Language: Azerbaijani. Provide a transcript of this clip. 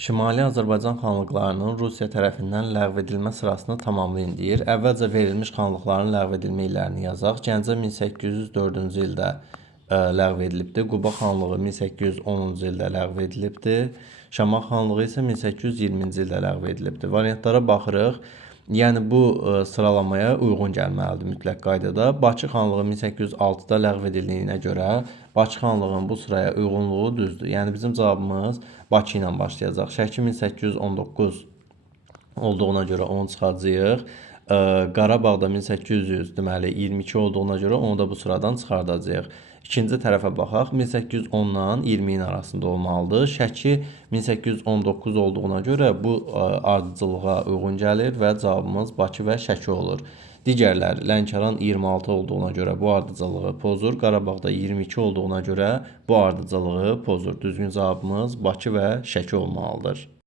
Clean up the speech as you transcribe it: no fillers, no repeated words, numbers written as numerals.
Şimali Azərbaycan xanlıqlarının Rusiya tərəfindən ləğv edilmə sırasını tamamlayın deyir. Əvvəlcə verilmiş xanlıqların ləğv edilmə illərini yazaq. Gəncə 1804-cü ildə ləğv edilibdir. Quba xanlığı 1810-cu ildə ləğv edilibdir. Şamaxı xanlığı isə 1820-ci ildə ləğv edilibdir. Variantlara baxırıq. Yəni bu sıralamaya uyğun gəlməlidir mütləq qaydada. Bakı xanlığı 1806-da ləğv edildiyinə görə Bakı xanlığının bu sıraya uyğunluğu düzdür. Yəni bizim cavabımız Bakı ilə başlayacaq. Şəki 1819 olduğuna görə onu çıxacağıq. Qarabağda 1800 deməli 22 olduğuna görə onu da bu sıradan çıxardacağıq. İkinci tərəfə baxaq. 1810-dan 20-nin arasında olmalıdır. Şəki 1819 olduğuna görə bu ardıcıllığa uyğun gəlir və cavabımız Bakı və Şəki olur. Digərləri Lənkəran 26 olduğuna görə bu ardıcıllığı pozur. Qarabağda 22 olduğuna görə bu ardıcıllığı pozur. Düzgün cavabımız Bakı və Şəki olmalıdır.